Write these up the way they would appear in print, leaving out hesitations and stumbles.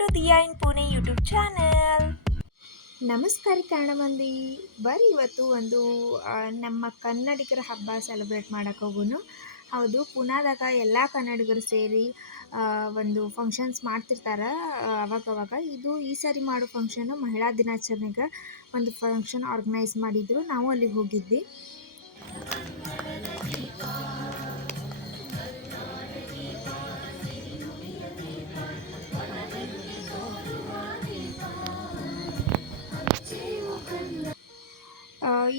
To Diya in Pune YouTube channel. ನಮಸ್ಕಾರ ಕನ್ನಡ ಮಂದಿ. ಬರ್ರಿ ಇವತ್ತು ಒಂದು ನಮ್ಮ ಕನ್ನಡಿಗರ ಹಬ್ಬ ಸೆಲೆಬ್ರೇಟ್ ಮಾಡಕ್ಕೆ ಹೋಗೋನು. ಹೌದು, ಪುನಾದಾಗ ಎಲ್ಲ ಕನ್ನಡಿಗರು ಸೇರಿ ಒಂದು ಫಂಕ್ಷನ್ಸ್ ಮಾಡ್ತಿರ್ತಾರೆ ಅವಾಗವಾಗ. ಈ ಸಾರಿ ಮಾಡೋ ಫಂಕ್ಷನ್ ಮಹಿಳಾ ದಿನಾಚರಣೆಗೆ ಒಂದು ಫಂಕ್ಷನ್ ಆರ್ಗನೈಸ್ ಮಾಡಿದ್ರು. ನಾವು ಅಲ್ಲಿಗೆ ಹೋಗಿದ್ವಿ.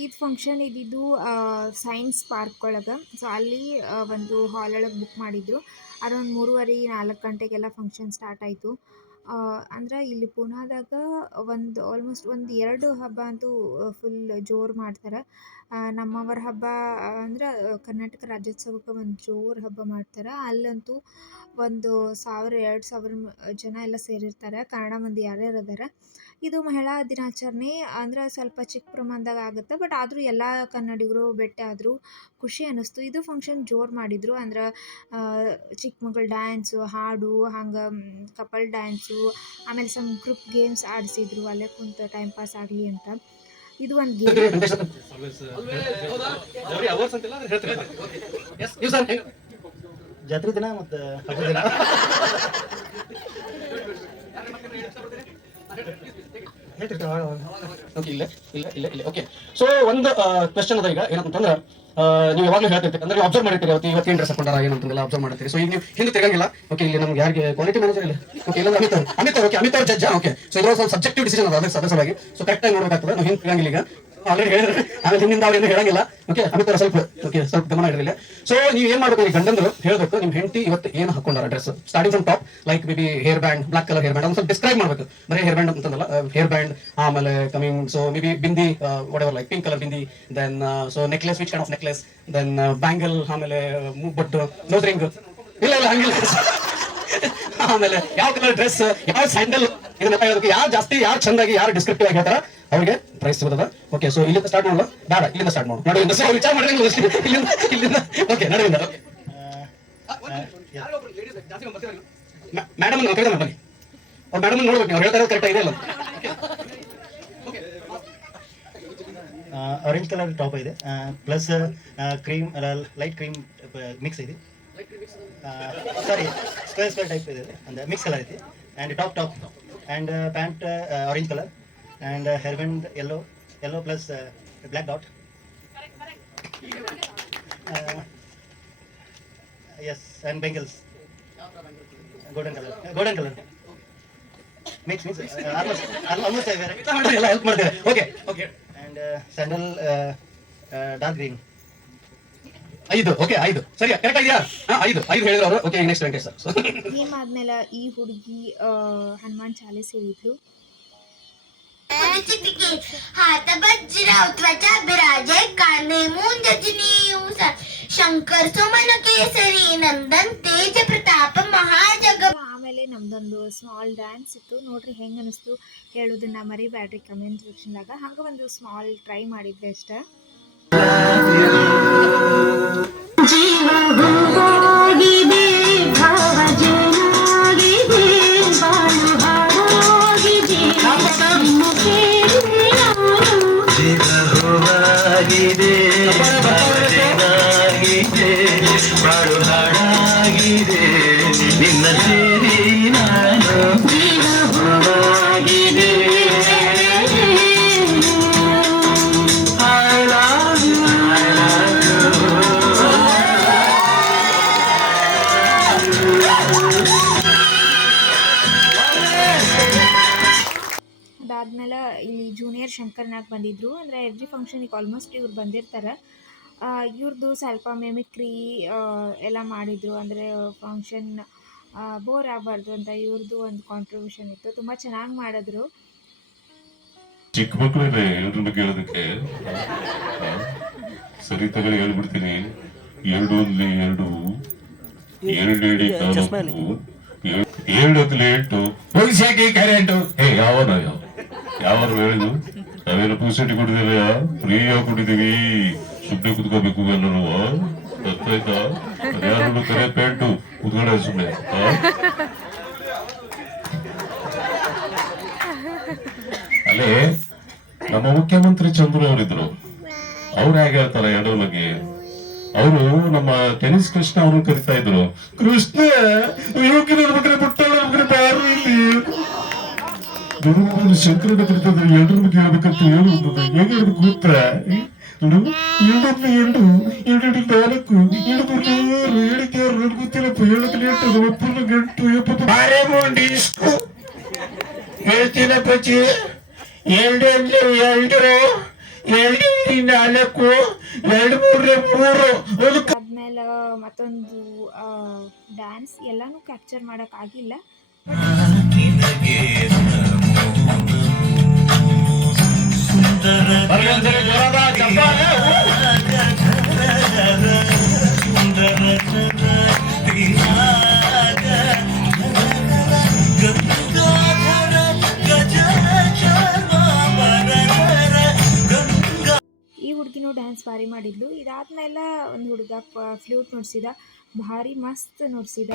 ಇದು ಫಂಕ್ಷನ್ ಇದ್ದಿದ್ದು ಸೈನ್ಸ್ ಪಾರ್ಕ್ ಒಳಗೆ. ಸೊ ಅಲ್ಲಿ ಒಂದು ಹಾಲ್ ಒಳಗೆ ಬುಕ್ ಮಾಡಿದ್ರು. ಅರೌಂಡ್ 3:30-4 ಗಂಟೆಗೆಲ್ಲ ಫಂಕ್ಷನ್ ಸ್ಟಾರ್ಟ್ ಆಯಿತು. ಅಂದ್ರೆ ಇಲ್ಲಿ ಪುನಾದಾಗ ಆಲ್ಮೋಸ್ಟ್ 2 ಹಬ್ಬ ಅಂತೂ ಫುಲ್ ಜೋರು ಮಾಡ್ತಾರೆ. ನಮ್ಮವರ ಹಬ್ಬ ಅಂದ್ರೆ ಕರ್ನಾಟಕ ರಾಜ್ಯೋತ್ಸವಕ್ಕೆ ಒಂದು ಜೋರು ಹಬ್ಬ ಮಾಡ್ತಾರೆ. ಅಲ್ಲಂತೂ 1,000-2,000 ಜನ ಎಲ್ಲ ಸೇರಿರ್ತಾರೆ, ಕನ್ನಡ ಮಂದಿ ಯಾರ್ಯಾರು ಅದಾರ. ಇದು ಮಹಿಳಾ ದಿನಾಚರಣೆ ಅಂದ್ರೆ ಸ್ವಲ್ಪ ಚಿಕ್ಕ ಪ್ರಮಾಣದಾಗ ಆಗುತ್ತೆ, ಬಟ್ ಆದರೂ ಎಲ್ಲ ಕನ್ನಡಿಗರು ಭೇಟಿ ಆದರು. ಖುಷಿ ಅನ್ನಿಸ್ತು. ಇದು ಫಂಕ್ಷನ್ ಜೋರು ಮಾಡಿದರು. ಅಂದ್ರೆ ಚಿಕ್ಕ ಮಕ್ಕಳ ಡ್ಯಾನ್ಸು, ಹಾಡು, ಹಂಗೆ ಕಪಲ್ ಡ್ಯಾನ್ಸು, ಆಮೇಲೆ ಸಮ್ ಗ್ರೂಪ್ ಗೇಮ್ಸ್ ಆಡಿಸಿದ್ರು ಅಲ್ಲೇ ಕುಂತು ಟೈಮ್ ಪಾಸ್ ಆಗಲಿ ಅಂತ. ಇದು ಒಂದು ಗೇಮ್. ಜಾತ್ರೆ ದಿನ ಮತ್ತು ಹಬ್ಬದ ದಿನ ಓಕೆ. ಸೊ ಒಂದು ಕ್ವೆಶ್ಚನ್ ಅದ ಈಗ ಏನಂತಂದ್ರೆ, ನೀವು ಯಾವಾಗಲೂ ಹೇಳ್ತಿರ್ತೀರಿ ಅಂದ್ರೆ ಅಬ್ಸರ್ವ್ ಮಾಡಿರ್ತೀರಿ ಇವತ್ತೇನು ಡ್ರೆಸ್ ಹಾಕೊಂಡಾರ ಏನಂತಂದೆಲ್ಲ ಅಬ್ಸರ್ವ್ ಮಾಡ್ತೀರಿ. ಸೊ ಈಗ ನೀವು ಹಿಂದೆ ತಿರಂಗಿಲ್ಲ. ಓಕೆ, ಇಲ್ಲಿ ನಮ್ಗೆ ಯಾರಿಗೆ ಕ್ವಾಲಿಟಿ ಮ್ಯಾನೇಜರ್ ಇಲ್ಲ. ಓಕೆ, ಇಲ್ಲ ಅಮಿತ್ ಅವ್ರ ಜಡ್ಜ್. ಓಕೆ, ಸೊ ಇದ್ರ ಸ್ವಲ್ಪ ಸಬ್ಜೆಕ್ಟಿವ್ ಡಿಸಿಷನ್ ಅದ, ಅದರ ಸಲುವಾಗಿ ಸೊ ಕರೆಕ್ಟಾಗಿ ನೋಡಬೇಕಾಗ್ತದೆ. ನಾವು ಹಿಂದೆ ತಿರಂಗಿಲ್ಲ. ಈಗ ಆಲ್ರೆಡಿ ಹೇಳಿದ್ರೆ ಆಮೇಲೆ ನಿಮ್ಮಿಂದ ಅವ್ರೇನು ಹೇಳಂಗಿಲ್ಲ. ಓಕೆ, ಅಮಿತ್ ಅವ್ರ ಸ್ವಲ್ಪ ಗಮನ ಇರಲಿಲ್ಲ. ಸೊ ನೀವು ಏನ್ ಮಾಡ್ಬೇಕು, ಈ ಗಂಡಂದ್ರು ಹೇಳ್ಬೇಕು ನಿಮ್ಮ ಹೆಂಡತಿ ಇವತ್ತು ಏನು ಹಾಕೊಂಡಾರ dress, starting from top. Like maybe hair band, black colour hair band, ಒಂದು ಸ್ವಲ್ಪ ಡಿಸ್ಕ್ರೈಬ್ ಮಾಡ್ಬೇಕು. ಬರೀ ಹೇರ್ ಬ್ಯಾಂಡ್ ಅಂತಂದಲ್ಲ, ಹೇರ್ ಬ್ಯಾಂಡ್, ಆಮೇಲೆ coming so maybe bindi, whatever, like pink colour bindi, then so necklace, which kind of necklace, then bangle, ಆಮೇಲೆ ಬೊಟ್ಟು, nose ring, ಇಲ್ಲ ಹಂಗಿಲ್ಲ. ಆಮೇಲೆ ಯಾವ ಕಲರ್ ಡ್ರೆಸ್, ಯಾವ ಸ್ಯಾಂಡಲ್, ಇದನ್ನ ಹೇಳೋದಕ್ಕೆ ಯಾರು ಜಾಸ್ತಿ, ಯಾರು ಚಂದಾಗಿ, ಯಾರು ಡಿಸ್ಕ್ರಿಪ್ಟಿವ್ ಆಗಿ ಹೇಳ್ತಾರ ಅವ್ರಿಗೆ ಪ್ರೈಸ್ ಸಿಗೋದ. ಓಕೆ, ಸೊ ಇಲ್ಲಿಂದ ಸ್ಟಾರ್ಟ್ ಮಾಡೋಣ. ಬೇಡ, ಇಲ್ಲಿಂದ ಸ್ಟಾರ್ಟ್ ಮಾಡೋಣ. ನೋಡಿ, ಸೊ ವಿಚಾರ ಮಾಡಿ ಇಲ್ಲಿಂದ. ಓಕೆ, ನಡೆಯಿಂದ ಮೇಡಮ್ ನಾವು ಕರೆದ ಬನ್ನಿ. ಅವ್ರು ಮೇಡಮ್ ನೋಡ್ಬೇಕು, ನೀವು ಹೇಳ್ತಾ ಇರೋದು ಕರೆಕ್ಟ್ ಇದೆ ಅಲ್ಲ. ಆರೆಂಜ್ ಕಲರ್ ಟಾಪ್ ಇದೆ, plus cream, light cream mix ಇದೆ. ಸಾರಿ, ಸ್ಕ್ವೇರ್ ಟೈಪ್ ಇದೆ, ಅಂದ್ರೆ ಮಿಕ್ಸ್ ಕಲರ್ ಐತಿ. And top and pant orange colour, and hair band yellow plus black dot. Yes, and bangles golden color mix almost ಎಲ್ಲ help ಮಾಡ್ತೇವೆ. Okay, and sandal dark green. 5. Okay, 5 ಸರಿ, correct ಆಗಿದೆಯಾ? 5 ಹೇಳಿದ್ರು ಅವರು. Okay, next Venkatesh sir. Game ಆದ್ಮೇಲೆ ಈ ಹುಡುಗಿ ಹನುಮಾನ್ ಚಾಲೀಸ್ ಹೇಳಿದ್ಲು. हात बज्राव त्वचा बिराजे काने मूंज जनेऊ शंकर सुमन केसरी नंदन तेज प्रताप महाजग. ಆಮೇಲೆ ನಮ್ದೊಂದು ಸ್ಮಾಲ್ ಡ್ಯಾನ್ಸ್ ಇತ್ತು. ನೋಡ್ರಿ ಹೆಂಗೆ ಅನಿಸ್ತು ಹೇಳೋದನ್ನ ಮರಿಬ್ಯಾಡ್ರಿ ಕಮೆಂಟ್ ಸೆಕ್ಷನ್ದಾಗ. ಹಂಗೆ ಒಂದು ಸ್ಮಾಲ್ ಟ್ರೈ ಮಾಡಿದ್ವಿ ಅಷ್ಟೇ. ನಿನ್ನ ಸೇರಿ ನಾನು ಅದಾದ್ಮೇಲೆ ಇಲ್ಲಿ ಜೂನಿಯರ್ ಶಂಕರ್ನಾಗ್ ಬಂದಿದ್ರು. ಅಂದರೆ ಎವ್ರಿ ಫಂಕ್ಷನಿಗೆ ಆಲ್ಮೋಸ್ಟ್ ಇವ್ರು ಬಂದಿರ್ತಾರೆ. ಇವ್ರದ್ದು ಸ್ವಲ್ಪ ಮೆಮಿಕ್ರಿ ಎಲ್ಲ ಮಾಡಿದರು. ಅಂದರೆ ಫಂಕ್ಷನ್ ಬೋರ್ ಆಗಬಾರ್ದು ಅಂತ ಇವ್ರದ್ದು ಒಂದು ಕಾಂಟ್ರಿಬ್ಯೂಷನ್ ಇತ್ತು. ತುಂಬ ಚೆನ್ನಾಗಿ ಮಾಡಿದ್ರು. ಚಿಕ್ಕ ಮಕ್ಕಳೇ ಇವ್ರ ಬಗ್ಗೆ ಹೇಳೋದಕ್ಕೆ ಸರಿ ತಗೊಳ್ಳಿ, ಹೇಳ್ಬಿಡ್ತೀನಿ. 2 8 ಕರೆಂಟು. ಯಾವ ಹೇಳಿದ್ರು? ನಾವೇನು ಪೂಸಿಟಿ ಕೊಟ್ಟಿದ್ದೀರ, ಫ್ರೀಯಾಗಿ ಕೊಟ್ಟಿದ್ದೀವಿ, ಸುಮ್ಮನೆ ಕುತ್ಕೋಬೇಕು ಎಲ್ಲರೂ. ಗೊತ್ತಾಯ್ತಾ? ಯಾರು ಕರೆ ಪೇಂಟು ಕುತ್ಕೊಂಡ ಸುಮ್ಮನೆ. ಇಲ್ಲಿ ನಮ್ಮ ಮುಖ್ಯಮಂತ್ರಿ ಚಂದ್ರು ಅವರಿದ್ರು. ಅವ್ರು ಹೇಗೆ ಹೇಳ್ತಾರೆ ಎರಡರ ಬಗ್ಗೆ, ಅವರು ನಮ್ಮ ಟೆನಿಸ್ ಕೃಷ್ಣ ಅವ್ರನ್ನ ಕರಿತಾ ಇದ್ರು. ಕೃಷ್ಣ ಬಗ್ಗೆ ಬಿಟ್ಟಾಳ ಬಾರು ಇಲ್ಲಿ ಶಂಕರನ ಕರಿತಾ ಇದ್ರು. ಎರಡರ ಬಗ್ಗೆ ಹೇಳ್ಬೇಕಂತ ಹೇಳುವುದು ಹೇಗೆ ಹೇಳ್ಬೇಕು ಗೊತ್ತಾ? ಎರಡು ಎರಡು ಎರಡು ನಾಲ್ಕು ಎರಡು ಮೂರು ಏಳಕ್ಕೆ ಆರು ಗೊತ್ತಿಲ್ಲಪ್ಪ. ಏಳಕ್ಕೆ ಎಂಟು ಒಪ್ಪನ ಗಂಟು ಎಪ್ಪತ್ತು ಬಾರೆ ಮುಂಡಿ ಹೇಳ್ತೀನ ಪಚ್ಚಿ. ಎರಡು ಎರಡು ಎರಡು ನಾಲ್ಕು ಎರಡು ಮೂರೇ ಮೂರು. ಆದ್ಮೇಲೆ ಮತ್ತೊಂದು ಡ್ಯಾನ್ಸ್ ಎಲ್ಲನೂ ಕ್ಯಾಪ್ಚರ್ ಮಾಡೋಕ್ಕಾಗಿಲ್ಲ. ಈ ಹುಡುಗಿನೂ ಡ್ಯಾನ್ಸ್ ಭಾರಿ ಮಾಡಿದ್ಲು. ಇದಾದ್ಮೇಲೆ ಒಂದು ಹುಡುಗ ಫ್ಲೂಟ್ ನುಡ್ಸಿದ, ಭಾರಿ ಮಸ್ತ್ ನುಡ್ಸಿದ.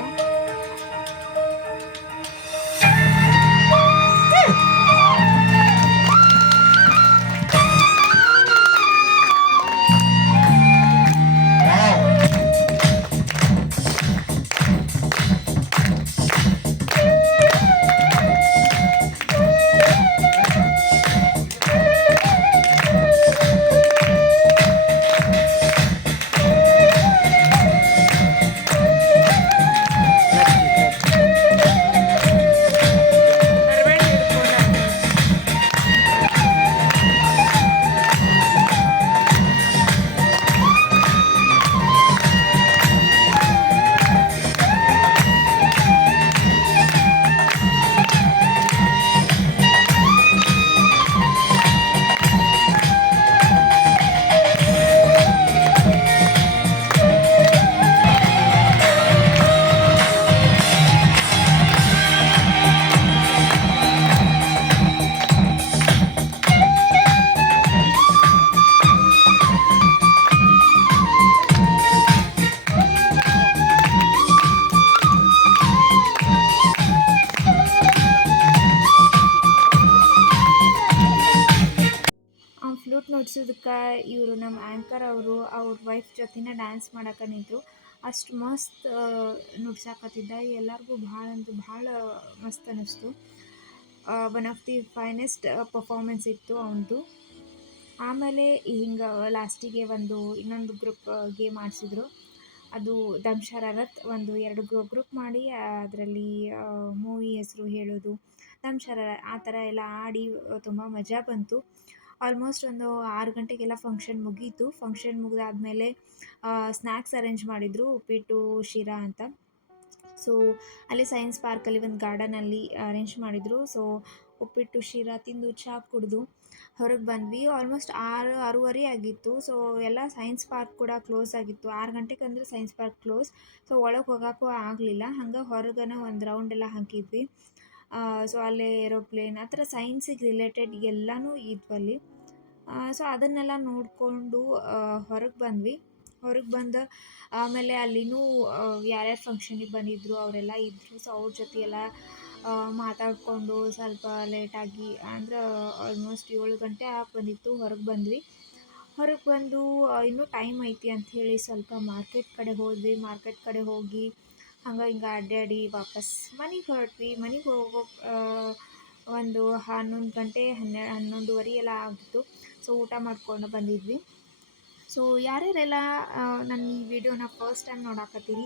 ಫ್ಲೂಟ್ ನುಡ್ಸೋದಕ್ಕೆ ಇವರು ನಮ್ಮ ಆ್ಯಂಕರ್ ಅವ್ರ ವೈಫ್ ಜೊತೆನೇ ಡ್ಯಾನ್ಸ್ ಮಾಡಕ್ಕೆ ನಿಂತರು. ಅಷ್ಟು ಮಸ್ತ್ ನುಡ್ಸಾಕತ್ತಿದ್ದ. ಎಲ್ಲರಿಗೂ ಭಾಳ ಅಂತೂ ಭಾಳ ಮಸ್ತ್ ಅನ್ನಿಸ್ತು. One of the finest performance ಇತ್ತು ಅವನದು. ಆಮೇಲೆ ಹಿಂಗೆ ಲಾಸ್ಟಿಗೆ ಇನ್ನೊಂದು ಗ್ರೂಪ್ ಗೇಮ್ ಆಡಿಸಿದ್ರು. ಅದು ದಮ್ ಶರಾರತ್. ಎರಡು ಗ್ರೂಪ್ ಮಾಡಿ ಅದರಲ್ಲಿ ಮೂವಿ ಹೆಸರು ಹೇಳೋದು, ದಮ್ ಶರಾರತ್ ಆ ಥರ ಎಲ್ಲ ಆಡಿ ತುಂಬ ಮಜಾ ಬಂತು. ಆಲ್ಮೋಸ್ಟ್ ಒಂದು 6 ಗಂಟೆಗೆಲ್ಲ ಫಂಕ್ಷನ್ ಮುಗೀತು. ಫಂಕ್ಷನ್ ಮುಗಿದಾದ್ಮೇಲೆ ಸ್ನ್ಯಾಕ್ಸ್ ಅರೇಂಜ್ ಮಾಡಿದರು, ಉಪ್ಪಿಟ್ಟು ಶಿರಾ ಅಂತ. ಸೊ ಅಲ್ಲಿ ಸೈನ್ಸ್ ಪಾರ್ಕಲ್ಲಿ ಒಂದು ಗಾರ್ಡನಲ್ಲಿ ಅರೇಂಜ್ ಮಾಡಿದರು. ಸೊ ಉಪ್ಪಿಟ್ಟು ಶಿರಾ ತಿಂದು ಚಹಾ ಕುಡಿದು ಹೊರಗೆ ಬಂದ್ವಿ. ಆಲ್ಮೋಸ್ಟ್ 6:30 ಆಗಿತ್ತು. ಸೊ ಎಲ್ಲ ಸೈನ್ಸ್ ಪಾರ್ಕ್ ಕೂಡ ಕ್ಲೋಸ್ ಆಗಿತ್ತು. 6 ಗಂಟೆಗೆ ಅಂದರೆ ಸೈನ್ಸ್ ಪಾರ್ಕ್ ಕ್ಲೋಸ್. ಸೊ ಒಳಗೆ ಹೋಗೋಕ್ಕೂ ಆಗಲಿಲ್ಲ. ಹಂಗೆ ಹೊರಗನ ಒಂದು ರೌಂಡ್ ಎಲ್ಲ ಹಾಕಿದ್ವಿ. ಸೊ ಅಲ್ಲೇ ಏರೋಪ್ಲೇನ್ ಆ ಥರ ಸೈನ್ಸಿಗೆ ರಿಲೇಟೆಡ್ ಎಲ್ಲನೂ ಇದ್ವಲ್ಲಿ. ಸೊ ಅದನ್ನೆಲ್ಲ ನೋಡಿಕೊಂಡು ಹೊರಗೆ ಬಂದ್ವಿ. ಹೊರಗೆ ಬಂದು ಆಮೇಲೆ ಅಲ್ಲಿನೂ ಯಾರ್ಯಾರು ಫಂಕ್ಷನಿಗೆ ಬಂದಿದ್ದರು ಅವರೆಲ್ಲ ಇದ್ದರು. ಸೊ ಅವ್ರ ಜೊತೆ ಎಲ್ಲ ಮಾತಾಡಿಕೊಂಡು ಸ್ವಲ್ಪ ಲೇಟಾಗಿ ಅಂದ್ರೆ ಆಲ್ಮೋಸ್ಟ್ 7 ಗಂಟೆ ಆಗಿ ಬಂದಿತ್ತು. ಹೊರಗೆ ಬಂದ್ವಿ. ಹೊರಗೆ ಬಂದು ಇನ್ನೂ ಟೈಮ್ ಐತಿ ಅಂಥೇಳಿ ಸ್ವಲ್ಪ ಮಾರ್ಕೆಟ್ ಕಡೆ ಹೋದ್ವಿ. ಮಾರ್ಕೆಟ್ ಕಡೆ ಹೋಗಿ ಹಂಗೆ ಹಿಂಗೆ ಅಡ್ಡಾಡಿ ವಾಪಸ್ ಮನೆಗೆ ಹೊರಟ್ವಿ. ಮನೆಗೆ ಹೋಗೋ ಒಂದು 11 ಗಂಟೆ 11:30 ಎಲ್ಲ ಆಗಿತ್ತು. ಸೊ ಊಟ ಮಾಡ್ಕೊಂಡು ಬಂದಿದ್ವಿ. ಸೊ ಯಾರ್ಯಾರೆಲ್ಲ ನನ್ನ ಈ ವಿಡಿಯೋನ ಫಸ್ಟ್ ಟೈಮ್ ನೋಡಾಕತ್ತೀರಿ,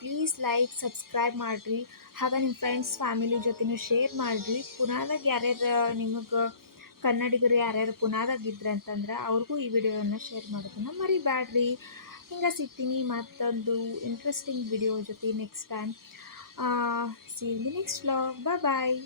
ಪ್ಲೀಸ್ ಲೈಕ್ ಸಬ್ಸ್ಕ್ರೈಬ್ ಮಾಡಿರಿ. ಹಾಗೆ ನಿಮ್ಮ ಫ್ರೆಂಡ್ಸ್ ಫ್ಯಾಮಿಲಿ ಜೊತೆನೂ ಶೇರ್ ಮಾಡಿರಿ. ಪುನಾದಾಗ ಯಾರ್ಯಾರು ನಿಮಗೆ ಕನ್ನಡಿಗರು ಯಾರ್ಯಾರು ಪುನಾದಾಗಿದ್ರೆ ಅಂತಂದ್ರೆ ಅವ್ರಿಗೂ ಈ ವಿಡಿಯೋನ ಶೇರ್ ಮಾಡೋದನ್ನು ಮರಿಬೇಡ್ರಿ. ಹಿಂಗೆ ಸಿಗ್ತೀನಿ ಮತ್ತೊಂದು ಇಂಟ್ರೆಸ್ಟಿಂಗ್ ವಿಡಿಯೋ ಜೊತೆ next time. See you in the next vlog. Bye.